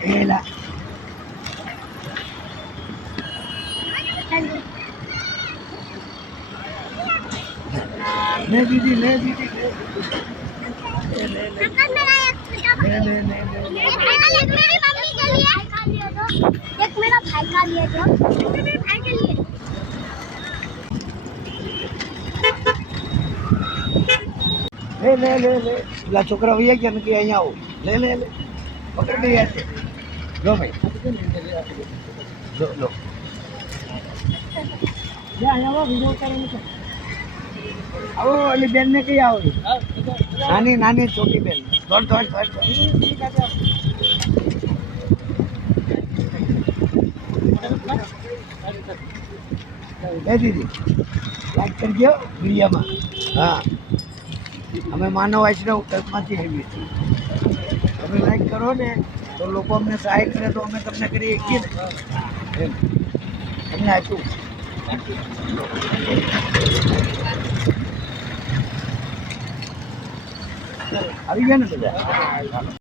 એલા ले दीदी ले दीदी ले ले ले ले ले मेरी मम्मी के लिए खा लिया दो एक मेरा भाई का लिए दो मेरे भाई के लिए ले ले ले ले ला छोकरा भैया क्या कि અહીંયા આવો ले ले ले પકડ દે યાર લો ભાઈ લો લો લે અહીંયા આવો વિડિયો કરીને આવો ઓલી બેન ને કઈ આવો નાની નાની છોટી બેન દોડ દોડ દોડ ले दीदी लाइक कर दियो वीडियो में हाँ અમે માનવ વૈષ્ણવ કલ્પમાંથી આવીએ છીએ તમે લાઈક કરો ને તો લોકો અમને સહાય કરે તો અમે તમને કરી શકીએ ને એમ તમને આપ્યું આવી ગયા ને બધા